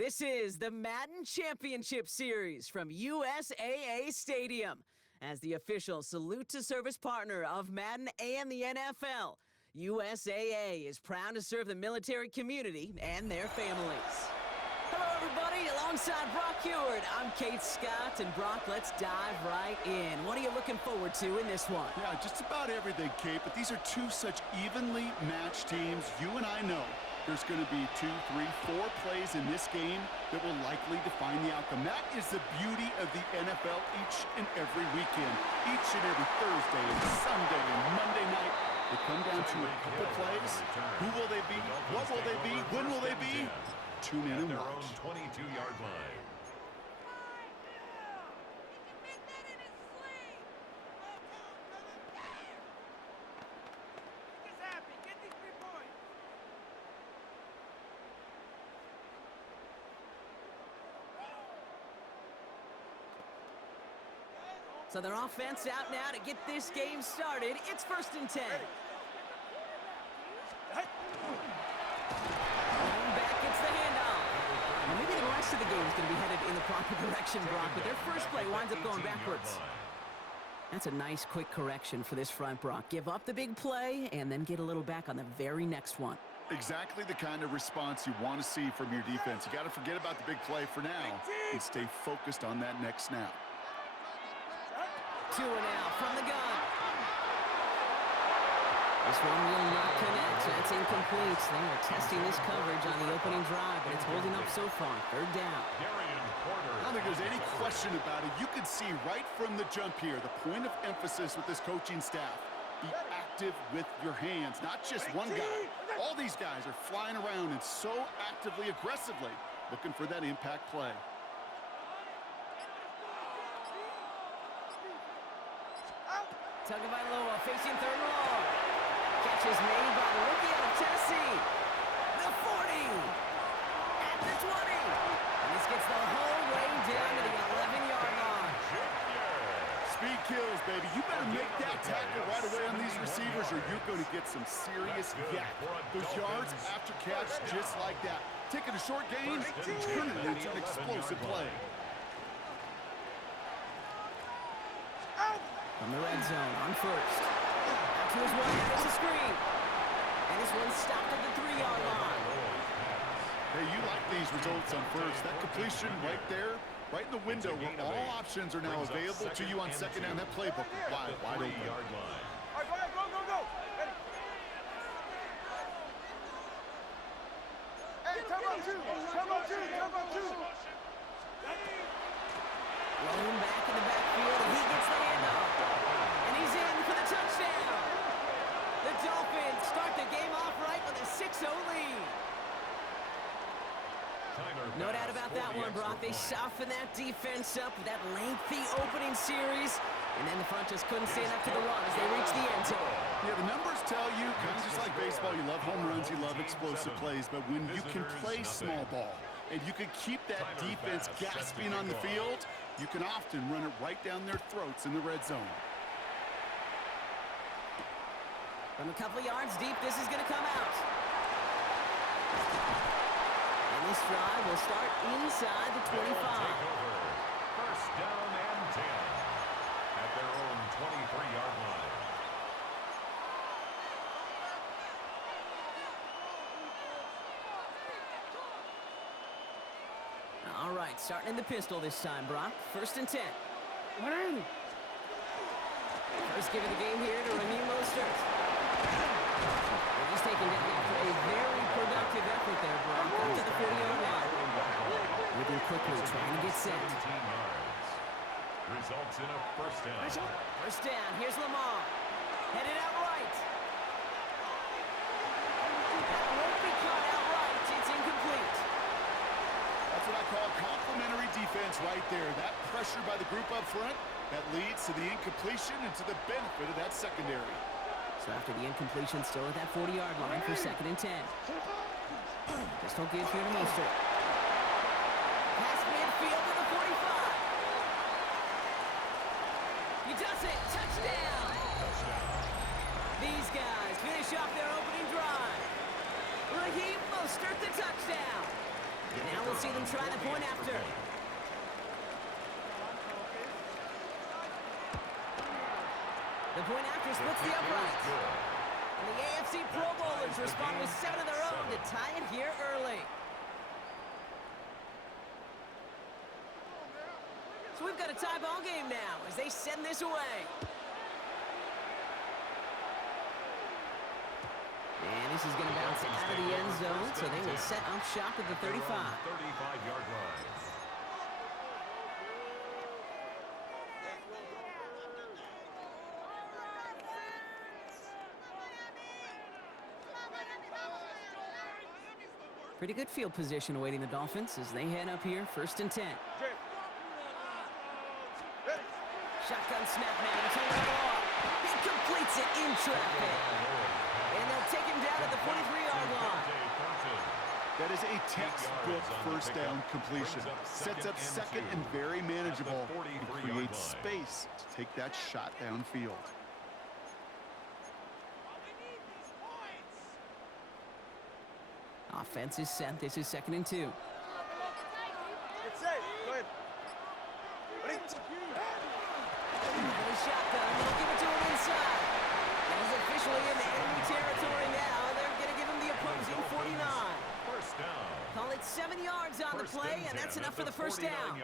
This is the Madden Championship Series from USAA Stadium. As the official salute-to-service partner of Madden and the NFL, USAA is proud to serve the military community and their families. Hello, everybody. Alongside Brock Heward, I'm Kate Scott. And Brock, let's dive right in. What are you looking forward to in this one? Yeah, just about everything, Kate, but these are two such evenly matched teams. You and I know there's going to be 2, 3, 4 plays in this game that will likely define the outcome. That is the beauty of the NFL each and every weekend. Each and every Thursday and Sunday and Monday night, they come down to a couple plays. Who will they be? What will they be? When will they be? Tune in and watch. 22-yard line. So their offense out now to get this game started. It's 1st and 10. Back gets the handoff. And maybe the rest of the game is going to be headed in the proper direction, Brock, but their first play winds up going backwards. That's a nice, quick correction for this front, Brock. Give up the big play and then get a little back on the very next one. Exactly the kind of response you want to see from your defense. You got to forget about the big play for now and stay focused on that next snap. 2 and out from the gun. This one will not connect. That's incomplete. They are testing this coverage on the opening drive, but it's holding up so far. 3rd down. I don't think there's any question about it. You can see right from the jump here, the point of emphasis with this coaching staff. Be active with your hands, not just one guy. All these guys are flying around and so actively, aggressively looking for that impact play. Tagovailoa facing 3rd and long. Catch is made by the rookie out of Tennessee. The 40. At the 20. And this gets the whole way down to the 11-yard line. Speed kills, baby. You better make that tackle right away on these receivers or you're going to get some serious yak. Those yards after catch just like that. Taking a short gain, turning it into an explosive play. From the red zone on 1st. Out to his right, it's a screen. And this one's stopped at the 3-yard line. Hey, you like these results on 1st. That completion right there, right in the window where all options are now available to you on 2nd down. That playbook wide open. Yard line. All right, go. Ready. Hey, come on, two. Rolling back in the backfield, and he gets the handoff. And he's in for the touchdown. The Dolphins start the game off right with a 6-0 lead. No doubt about that one, Brock. They softened that defense up with that lengthy opening series, and then the front just couldn't stand up to the run as they reached the end zone. Yeah, the numbers tell you, kind of just like baseball, you love home runs, you love explosive plays, but when you can play small ball and you can keep that defense gasping on the field, you can often run it right down their throats in the red zone. From a couple of yards deep, this is going to come out. And this drive will start inside the 25. First down and 10 at their own 23-yard line. All right, starting in the pistol this time, Brock. 1st and 10. First give of the game here to Raheem Mostert. He's taken down after a very productive effort there, Brock. Up to the 40-yard line. Moving quickly, trying to get set. 17 yards. Results in a first down. First down, here's Lamar. Headed out right. That won't be caught out right. It's incomplete. That's what I call complimentary defense right there. That pressure by the group up front, that leads to the incompletion and to the benefit of that secondary. So after the incompletion, still at that 40-yard line for 2nd and 10. Pistol gives here to Mostert. Pass midfield to the 45. He does it. Touchdown. These guys finish off their opening drive. Raheem Mostert the touchdown. Now we'll see them try the point after. The point after splits the uprights. And the AFC Pro Bowlers respond with 7 of their own to tie it here early. So we've got a tie ball game now as they send this away. And this is going to bounce out of the end zone, so they will set up shop at the 35. 35-yard line. Pretty good field position awaiting the Dolphins as they head up here, 1st and 10. Shotgun snap now to Waddle. He completes it in traffic. And they'll take him down at the 43-yard line. That is a textbook first down completion. Sets up second and very manageable and creates space to take that shot downfield. Offense is set. This is 2nd and 2. It's safe. Go ahead. The shotgun. They'll give it to him inside. He's officially in the enemy territory now. They're going to give him the opposing 49. First down. Call it 7 yards on the play, and that's enough for the first down.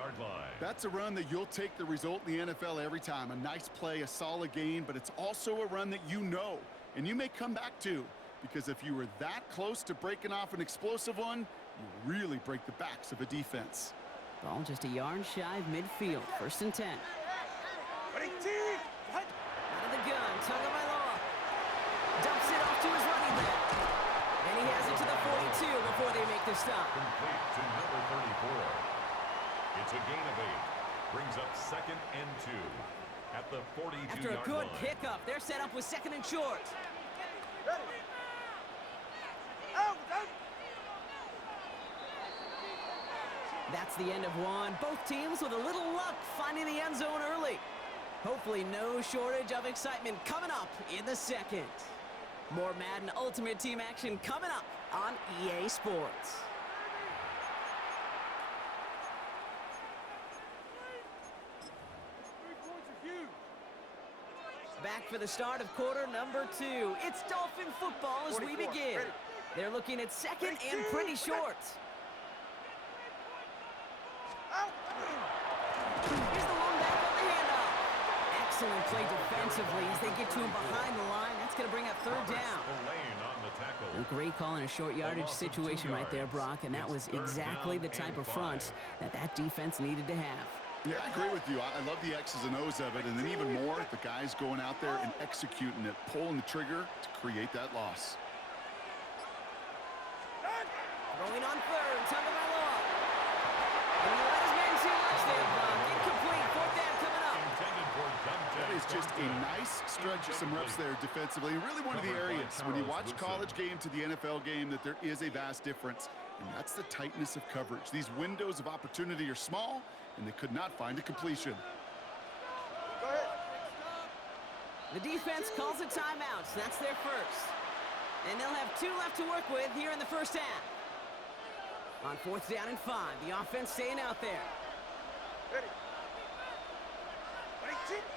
That's a run that you'll take the result in the NFL every time. A nice play, a solid gain, but it's also a run that you know, and you may come back to. Because if you were that close to breaking off an explosive one, you really break the backs of a defense. Ball just a yard shy of midfield. 1st and 10. Out of the gun, Tagovailoa dumps it off to his running back. And he has it to the 42 before they make the stop. Complete to number 34. It's a gain of 8. Brings up 2nd and 2 at the 42-yard line. After a good pickup, they're set up with 2nd and short. That's the end of one. Both teams with a little luck finding the end zone early. Hopefully no shortage of excitement coming up in the 2nd. More Madden Ultimate Team action coming up on EA Sports. Back for the start of quarter number 2. It's Dolphin football as we begin. They're looking at 2nd and pretty short. Here's the one back on the handoff. Excellent play defensively as they get to him behind the line. That's going to bring up 3rd down. A great call in a short yardage situation right there, Brock, and that was exactly the type of front that defense needed to have. Yeah, I agree with you. I love the X's and O's of it, and then even more, the guys going out there and executing it, pulling the trigger to create that loss. Throwing on 3rd, Tagovailoa. And he let his man too much there, Brock. Incomplete, 4th down coming up. That is just a nice stretch of some reps there defensively. And really one of the areas, when you watch college game to the NFL game, that there is a vast difference. And that's the tightness of coverage. These windows of opportunity are small, and they could not find a completion. Go ahead. The defense calls a timeout. So that's their first. And they'll have 2 left to work with here in the first half. On 4th down and 5, the offense staying out there. Ready.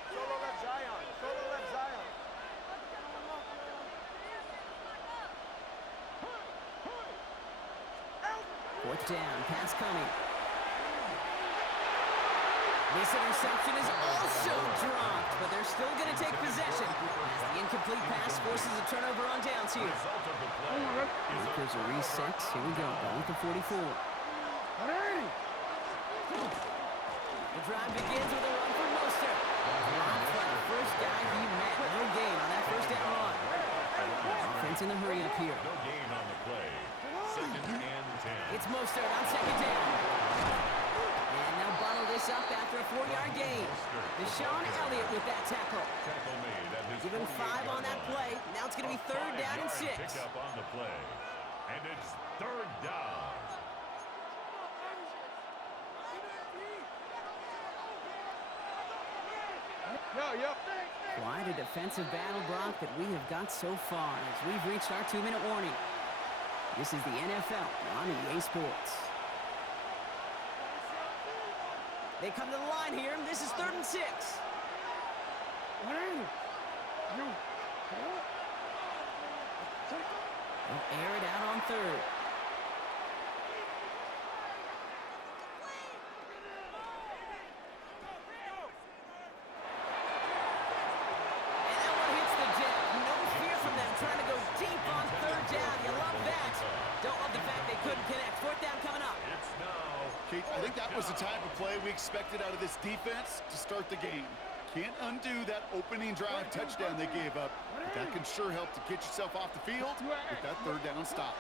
Solo left Zion. Solo left Zion. 4th down, pass coming. This interception is also dropped, but they're still going to take possession as the incomplete pass forces a turnover on downs here. There's a reset. Here we go. Ball at the 44. The drive begins with a run for Mostert. Blocked by the first guy he met. No gain on that first down run. Offense in the hurry up here. No gain on the play. 2nd and 10. It's Mostert on 2nd down. And now bottle this up after a 4-yard gain. Deshaun Elliott with that tackle. Tackle made at his Give him 5 on that 48-yard play. Now it's going to be 3rd down and 6. Pick up on the play. And it's 3rd down. Quite a defensive battle, Brock, that we have got so far as we've reached our 2-minute warning. This is the NFL on EA Sports. They come to the line here, and this is 3rd and 6. They'll air it out on 3rd. Trying to go deep on 3rd down. You love that. Don't love the fact they couldn't connect. 4th down coming up. It's now. Kate, I think that was the type of play we expected out of this defense to start the game. Can't undo that opening drive touchdown they gave up, but that can sure help to get yourself off the field with that 3rd down stop.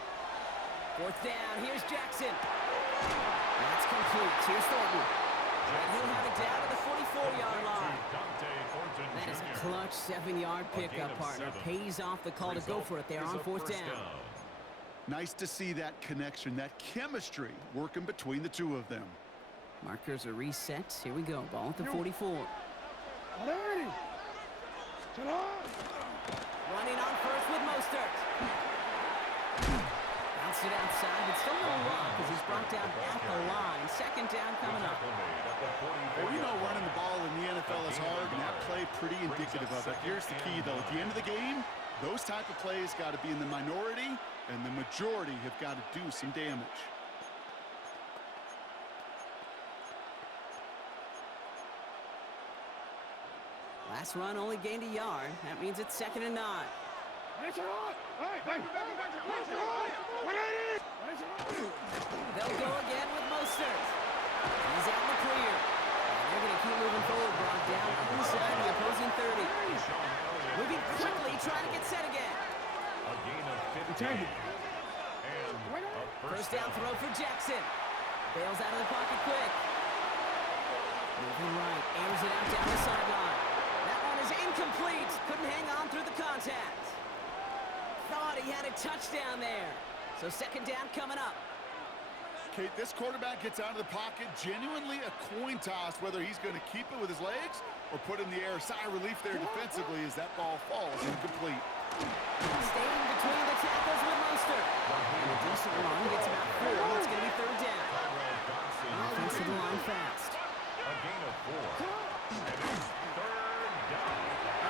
4th down. Here's Jackson. That's complete. Here's Thornton. And he'll have it down to the 44-yard line. That is a clutch 7-yard pickup, partner. Pays off the call to go for it there on 4th down. Nice to see that connection, that chemistry working between the two of them. Markers are reset. Here we go. Ball at the 44. Running on 1st with Mostert. Bounced it outside, but still no run because he's brought down at the line. 2nd down coming up. Well, we know running the ball in the NFL is hard, and that play pretty indicative of it. Here's the key, though. At the end of the game, those type of plays got to be in the minority, and the majority have got to do some damage. Last run only gained a yard. That means it's 2nd and 9. They'll go again with Mostert. He's out in the clear. And they're going to keep moving forward, brought down inside the opposing 30. Moving quickly, trying to get set again. A gain of 15. And a First down throw for Jackson. Bails out of the pocket quick. Moving right, airs it out down the sideline. That one is incomplete. Couldn't hang on through the contact. Thought he had a touchdown there. So 2nd down coming up. Kate, this quarterback gets out of the pocket, genuinely a coin toss whether he's going to keep it with his legs or put in the air. Sigh of relief there defensively as that ball falls incomplete. Staying between the tackles with Mostert. And a decent run gets about 4. It's going to be 3rd down. Offensive line fast. a gain of 4. And it's 3rd down.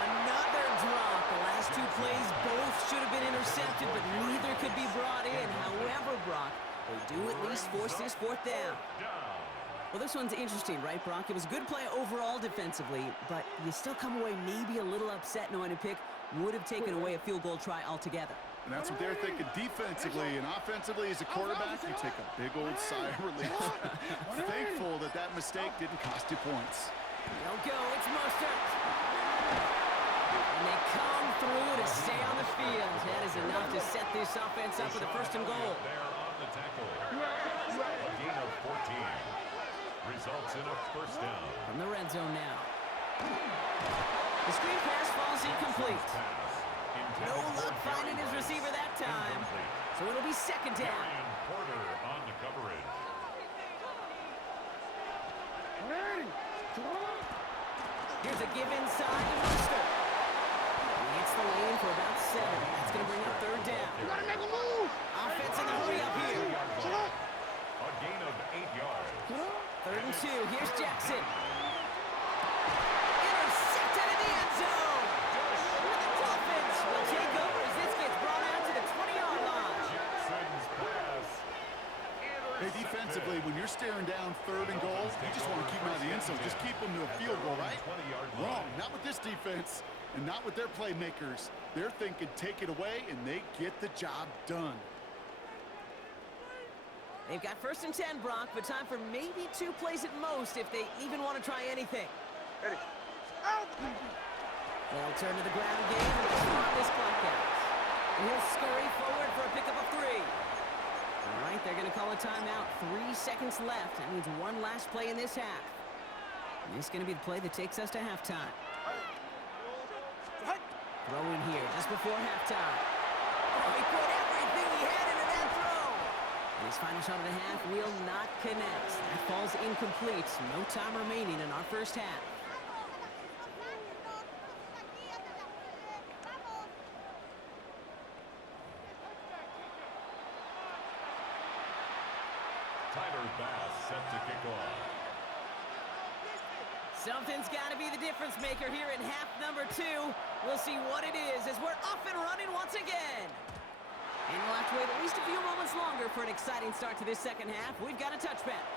Another drop. The last 2 plays both should have been intercepted, but neither could be brought in. However, Brock, they do at least force this 4th down. Well, this one's interesting, right, Brock? It was a good play overall defensively, but you still come away maybe a little upset knowing a pick would have taken away a field goal try altogether. And that's what they're thinking defensively. And offensively, as a quarterback, you take a big old sigh of relief. Thankful that that mistake didn't cost you points. They'll go. It's Mostert. And they come through to stay on the field. That is enough to set this offense up with a 1st and goal. There on the tackle. A gain of 14. Results in a 1st down. From the red zone now. The screen pass falls incomplete. No luck finding his receiver that time. So it'll be 2nd down. Porter on the coverage. Here's a give inside to Mostert. He hits the lane for about 7. That's going to bring up 3rd down. You gotta make a move. Offense in the hurry up here. A gain of 8 yards. 3rd and 2. Here's Jackson. Intercepted in the end zone. And the Dolphins will take over as this gets brought out to the 20-yard line. Jackson's pass. Hey, defensively, when you're staring down 3rd and goal, you just want to keep them out of the end zone. Just keep them to a field goal, right? Wrong. Not with this defense and not with their playmakers. They're thinking take it away, and they get the job done. They've got 1st and 10, Brock, but time for maybe 2 plays at most if they even want to try anything. Ready. Out. They'll turn to the ground game and start this clock out. And he'll scurry forward for a pickup of 3. All right, they're going to call a timeout. 3 seconds left. That means 1 last play in this half. And this is going to be the play that takes us to halftime. Throw in here just before halftime. Oh, he put everything he had into that throw. And his final shot of the half will not connect. That falls incomplete. No time remaining in our 1st half. Tyler Bass set to kick off. Something's got to be the difference maker here in half number 2. We'll see what it is as we're off and running once again. And we'll have to wait at least a few moments longer for an exciting start to this second half. We've got a touchback.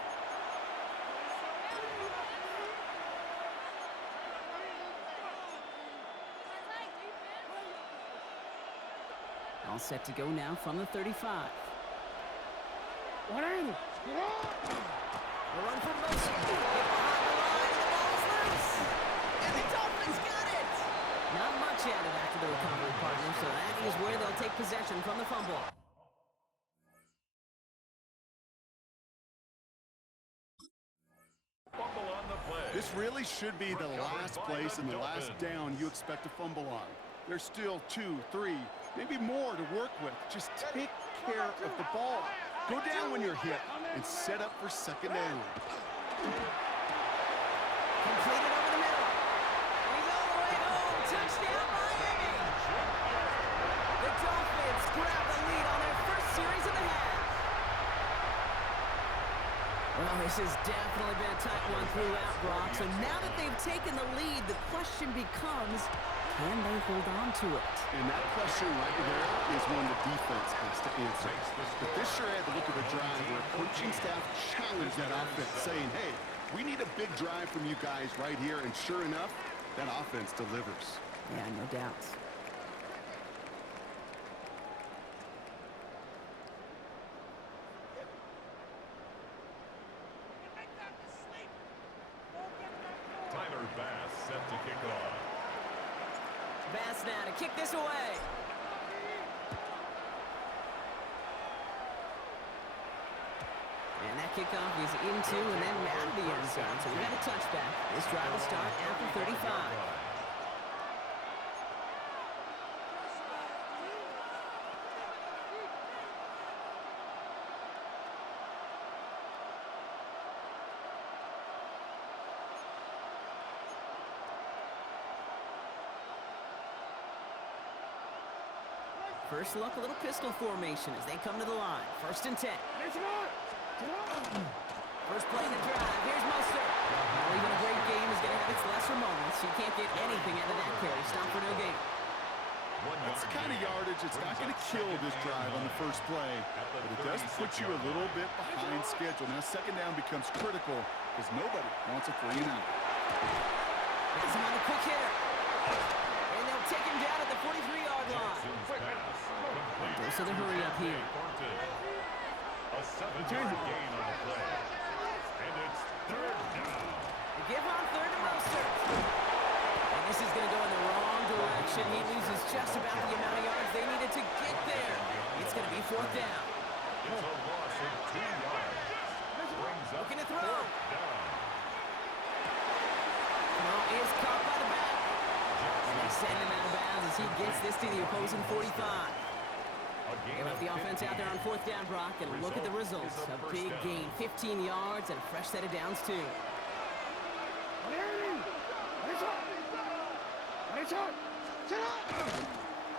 All set to go now from the 35. One in. The run from Moser. Get behind the line, and the ball is loose. And the Dolphins got it. Not much added after the recovery, partner, so that is where they'll take possession from the fumble. Fumble on the play. This really should be the last place and the last down you expect to fumble on. There's still 2, 3, maybe more to work with. Just take care of the ball. Go down when you're hit and set up for second down. Completed over the middle. He's all the way home. Touchdown, Miami. The Dolphins grab the lead on their first series of the half. Well, this has definitely been a tight one throughout, Brock. So now that they've taken the lead, the question becomes, can they hold on to it? And that question right there is one the defense has to answer. But this sure had the look of a drive where coaching staff challenged that offense, saying, hey, we need a big drive from you guys right here. And sure enough, that offense delivers. Yeah, no doubt. Tyler Bass set to kick off. Bass now to kick this away. And that kickoff is into and then out of the end zone. So we got a touchback. This drive will start after 35. First look, a little pistol formation as they come to the line. 1st and 10. First play in the drive. Here's Mostert. Well, even a great game is going to have its lesser moments. You can't get anything out of that carry. Stop for no gain. That's the kind of yardage that's not going to kill this drive on the first play, but it does put you a little bit behind schedule. Now, second down becomes critical because nobody wants a 3 and out. That's him on the quick hitter. And they'll take him down at the 43-yard line. So the hurry up here. A 7-yard gain on the play. And it's 3rd down. Give on 3rd to Mostert. And this is going to go in the wrong direction. He loses just about the amount of yards they needed to get there. It's going to be 4th down. It's a loss of 2 yards. Brings up Looking to throw. 4th down. Well, is caught by the back. And they send him out of bounds as he gets this to the opposing 45. They left the offense out there on 4th down, Brock, and look at the results. A big gain, 15 yards, and a fresh set of downs, too.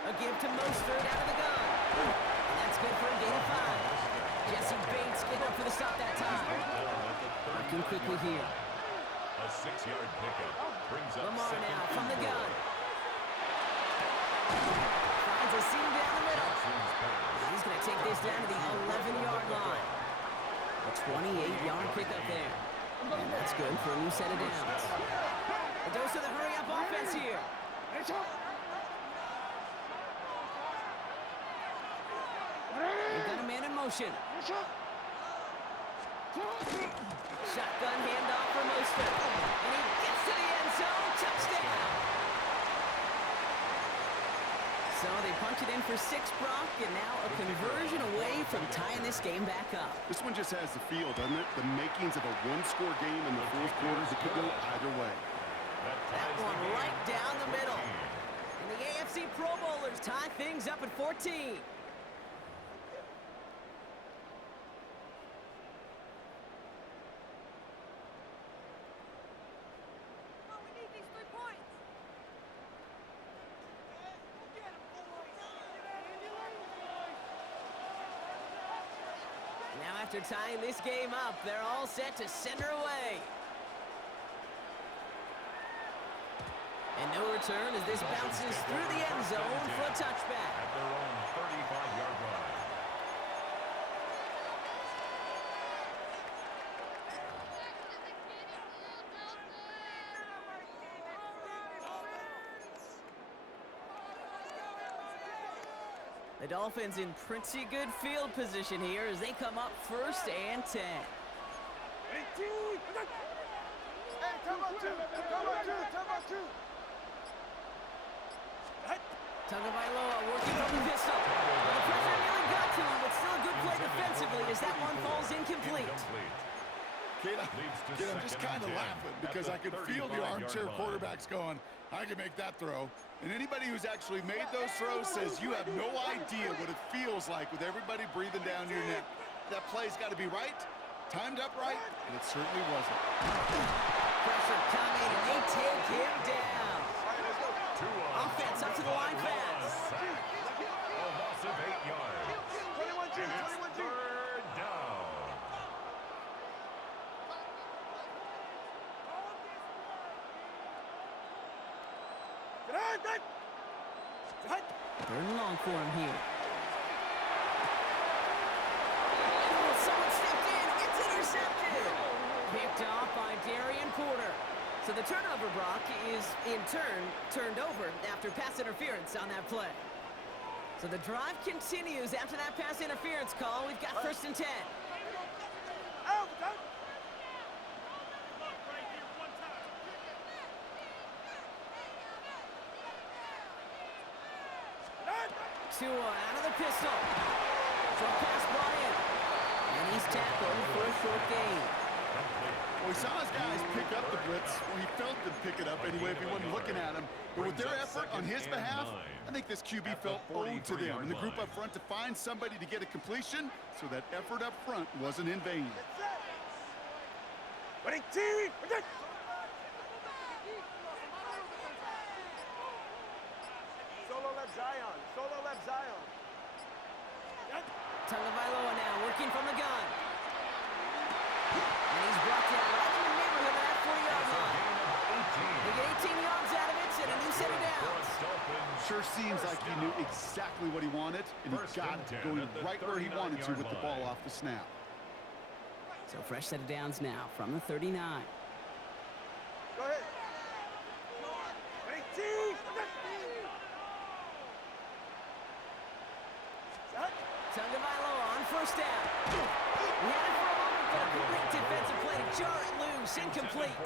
A give to Mostert out of the gun. And that's good for a gain of 5. Jesse Bates getting up for the stop that time. Working quickly here. A 6-yard pickup brings up Lamar 2nd now from the and gun. 1. Finds a seam down the middle. He's going to take this down to the 11-yard line. A 28-yard pickup there. And that's good for a new set of downs. A dose of the hurry-up offense here. They've got a man in motion. Shotgun handoff for Mostert. And he gets to the end zone. Touchdown. So they punch it in for 6, Brock, and now a conversion away from tying this game back up. This one just has the feel, doesn't it? The makings of a one-score game in the fourth quarter that could go either way. That one right down the middle. And the AFC Pro Bowlers tie things up at 14. Now after tying this game up, they're all set to send her away. And no return as this bounces through the end zone for a touchback. At their own 35-yard line. The Dolphins in pretty good field position here as they come up 1st and 10. Tagovailoa working from the pistol. Well, the pressure nearly got to him, but still a good play defensively as that one falls incomplete. Kid, I'm just kind of laughing because I could feel the armchair quarterbacks going, I can make that throw. And anybody who's actually made those throws says you have no idea what it feels like with everybody breathing down your neck. That play's got to be right, timed up right, and it certainly wasn't. Pressure coming, and they take him down. Offense up to the line pass. A loss of 8 yards. And it's 3rd down. Third and long for him here. Oh, someone stepped in. It's intercepted. Picked off by Darian Porter. So the turnover, Brock, is in turn turned over after pass interference on that play. So the drive continues after that pass interference call. We've got 1st and 10. Tua out of the pistol. Short pass brought in. And he's tackled for a short gain. Well, he saw his guys pick up the blitz. Well, he felt them pick it up anyway if he wasn't looking at him. But with their effort on his behalf, I think this QB felt owed to them. And the group up front to find somebody to get a completion, so that effort up front wasn't in vain. Solo left Zion. Tagovailoa now working from the gun. And he's brought down right in the neighborhood of that 40-yard line. They get 18 yards out of it and a new set of downs. Sure seems like he knew exactly what he wanted, and he got it going right where he wanted to with the ball off the snap. So fresh set of downs now from the 39. Go ahead. Tagovailoa on 1st down. We had it for a moment, but a great defensive play to jar it loose, incomplete.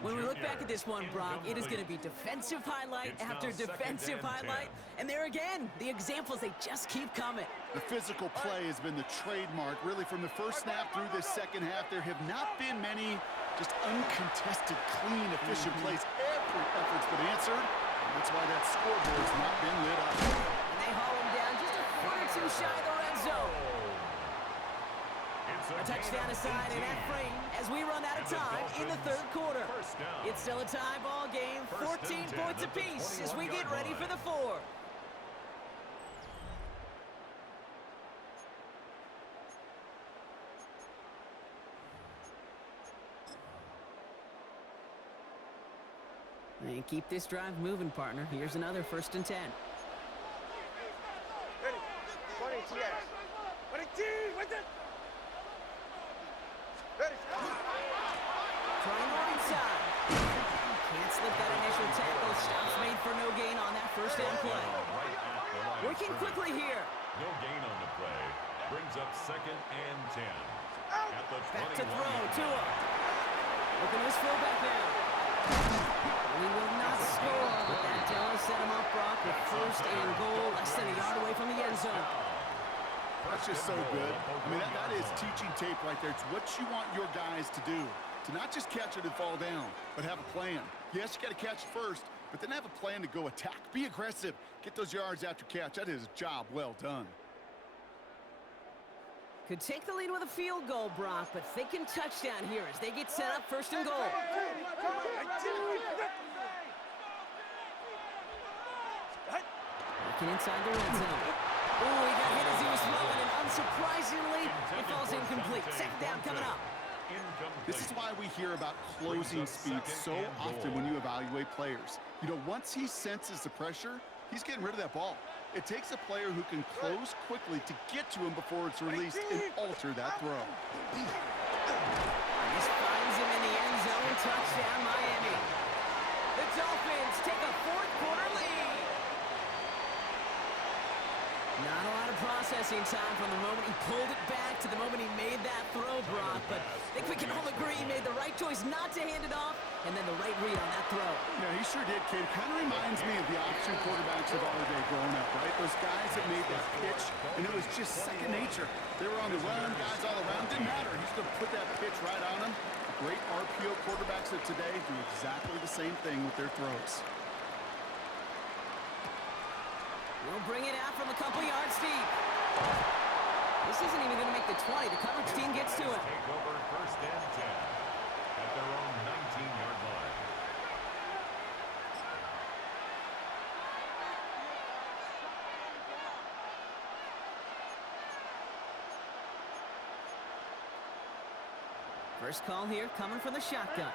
When we look back at this one, Brock, it is going to be defensive highlight after defensive highlight. And there again, the examples, they just keep coming. The physical play has been the trademark, really, from the first snap through this second half. There have not been many just uncontested, clean, efficient plays. Every effort's been answered. And that's why that scoreboard's not been lit up. And they haul him down just a foot or two shy of the red zone. A touchdown aside in that frame as we run out of time in the 3rd quarter. It's still a tie ball game, 14 points apiece as we get ready for the 4th. And keep this drive moving, partner. Here's another 1st and 10. Ready. 20 TX. 20 with it. Ready. Trying right side. Can't slip that initial tackle. Stops made for no gain on that 1st down play. Working quickly here. No gain on the play. Brings up 2nd and 10. At the 21. Back to throw. Tua. Looking at his fullback now. We will not score, but that does set him up, Brock, with 1st and goal, less than a yard away from the end zone. That's just so good. I mean, that is teaching tape right there. It's what you want your guys to do. To not just catch it and fall down, but have a plan. Yes, you got to catch it first, but then have a plan to go attack. Be aggressive. Get those yards after catch. That is a job well done. Could take the lead with a field goal, Brock, but thinking touchdown here as they get set up 1st and goal. Looking inside the red zone. Oh, he got hit as he was throwing, and unsurprisingly, it falls incomplete. 2nd down coming up. incomplete. This is why we hear about closing speed so often when you evaluate players. You know, once he senses the pressure, he's getting rid of that ball. It takes a player who can close quickly to get to him before it's released and alter that throw. This finds him in the end zone. Touchdown, Miami. The Dolphins take a fourth-quarter lead. Not a lot of processing time from the moment he pulled it back to the moment he made that throw, Brock. But I think we can all agree he made the right choice not to hand it off, and then the right read on that throw. Yeah, he sure did, kid. Kind of reminds me of the option quarterbacks of our day growing up, right? Those guys that made that pitch, and it was just second nature. They were on the run, guys all around. Didn't matter. He's going to put that pitch right on him. The great RPO quarterbacks of today do exactly the same thing with their throws. We'll bring it out from a couple yards deep. This isn't even going to make the 20. The coverage team gets to it. Take over first and 10 at their own 19-yard line. First call here coming from the shotgun.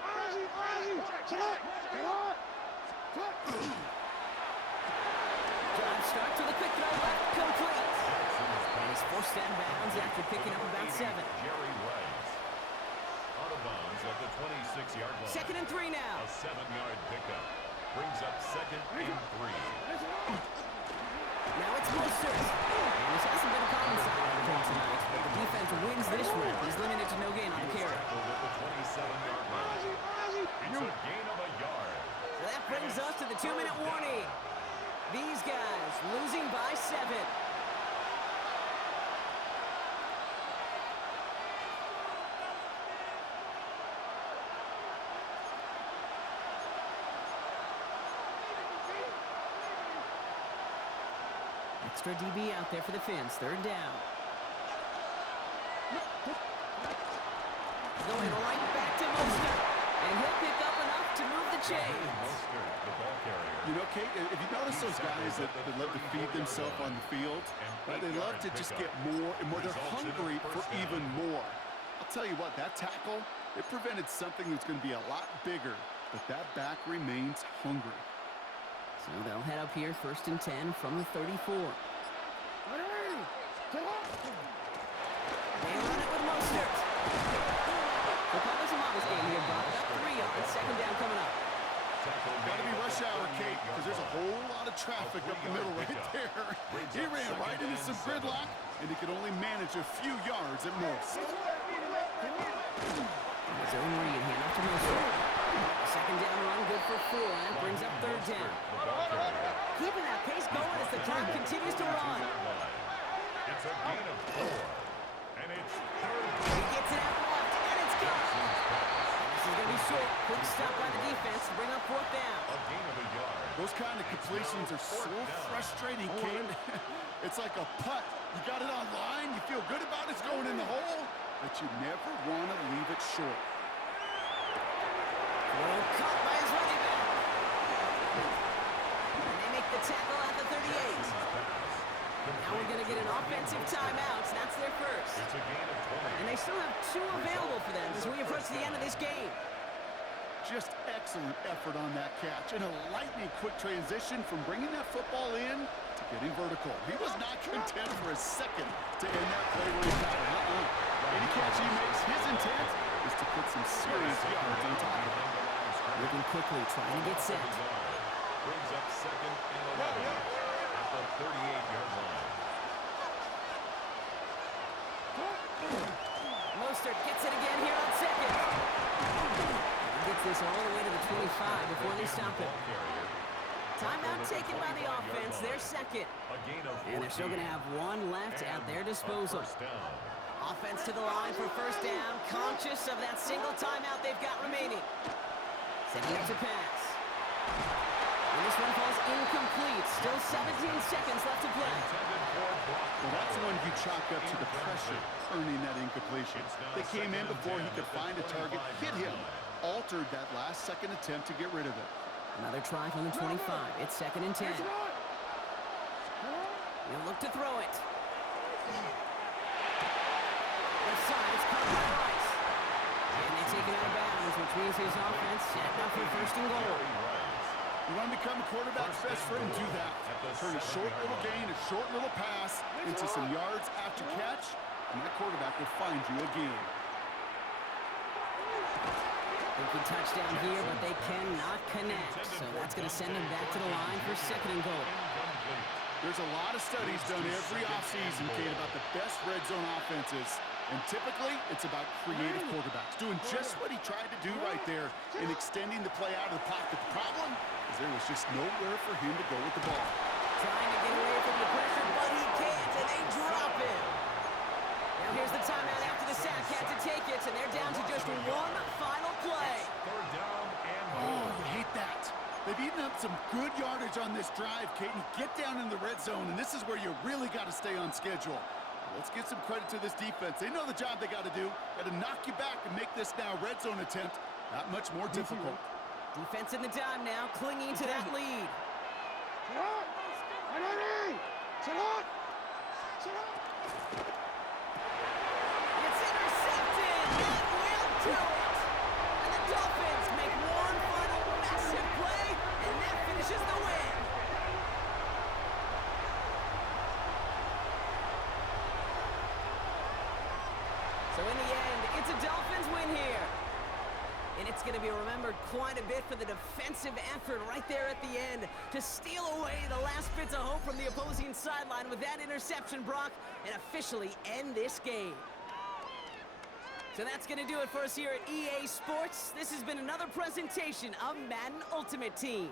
Drive start to the quick throw left, complete. And he's forced out of bounds after picking up about 7. Jerry Rice. Out of bounds at the 26-yard line. 2nd and 3 now. A 7-yard pickup. Brings up 2nd and 3. Now it's Mostert. And this hasn't been a common side of the game tonight, but the defense wins this round. He's limited to no gain on the carry. At the 27-yard line. It's a gain of a yard. So that brings us to the 2-minute warning. These guys losing by 7. Extra DB out there for the Fins. 3rd down. Going right back to Mostert. And he'll pick up enough to move the chains. Mostert, the ball carrier. You know, Kate, if you notice those guys that love to feed themselves on the field, right, they love to just get more and more. They're hungry for even more. I'll tell you what, that tackle, it prevented something that's going to be a lot bigger, but that back remains hungry. So they'll head up here, 1st and 10 from the 34. They run it with Mostert. The Cowboys and Mama's game here, Bob. About 3 yards, 2nd down coming up. Got to be rush hour, Kate, because there's a whole lot of traffic up the middle right there. He ran right into some gridlock, and he could only manage a few yards at most. His own read, hand off to Mostert. 2nd down run, good for 4, and that brings up 3rd down. Keeping that pace going as the clock continues to run. It's a gain of 4. And it's 3rd. He gets it out left, and it's gone. This is going to be short. Quick stop by the defense to bring up 4th down. A gain of a yard. Those kind of completions are so frustrating, Kate. It's like a putt. You got it on line, you feel good about it, it's going in the hole, but you never want to leave it short. Well, caught by his running back. And they make the tackle at the 38. Now we're going to get an offensive timeout. So that's their first. It's a gain of 20. And they still have 2 available for them as we approach the end of this game. Just excellent effort on that catch and a lightning quick transition from bringing that football in to getting vertical. He was not content for a second to end that play where he got it. Any catch he makes, his intent is to put some serious yards on top of it. Moving quickly, trying to get set. Brings up 2nd and 11 at the 38-yard line. Mostert gets it again here on 2nd. Gets this all the way to the 25 before they stop it. Timeout taken by the offense, their 2nd. And they're still going to have 1 left at their disposal. Offense to the line for 1st down, conscious of that single timeout they've got remaining. Setting up to pass. And this one falls incomplete. Still 17 seconds left to play. Well, that's one you chalk up to the pressure, earning that incompletion. They came in before he could find a target, hit him, altered that last second attempt to get rid of it. Another try from the 25. It's 2nd and 10. He'll look to throw it. Left side, it's caught by Rice. sees his offense set up for first and goal. You want to become a quarterback's best friend, do that. Turn a short little gain, a short little pass into some yards after catch, and that quarterback will find you again. They could touchdown here, but they cannot connect. So that's going to send them back to the line for second and goal. There's a lot of studies done every offseason, Kate, about the best red zone offenses. And typically, it's about creative quarterbacks, doing just what he tried to do right there in extending the play out of the pocket. The problem is there was just nowhere for him to go with the ball. Trying to get away from the pressure, but he can't, and they drop it. Now here's the timeout after the sack. Had to take it, and they're down to just one final play. Third down and Oh, you hate that. They've eaten up some good yardage on this drive, Kate, and get down in the red zone, and this is where you really got to stay on schedule. Let's give some credit to this defense. They know the job they got to do. Got to knock you back and make this now red zone attempt not much more difficult. Defense in the dime now, clinging to that lead. It's intercepted. That will do it. And the Dolphins make one final massive play, and that finishes the win. So in the end, it's a Dolphins win here. And it's going to be remembered quite a bit for the defensive effort right there at the end to steal away the last bits of hope from the opposing sideline with that interception, Brock, and officially end this game. So that's going to do it for us here at EA Sports. This has been another presentation of Madden Ultimate Team.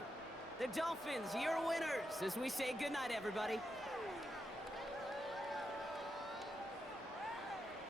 The Dolphins, your winners, as we say goodnight, everybody.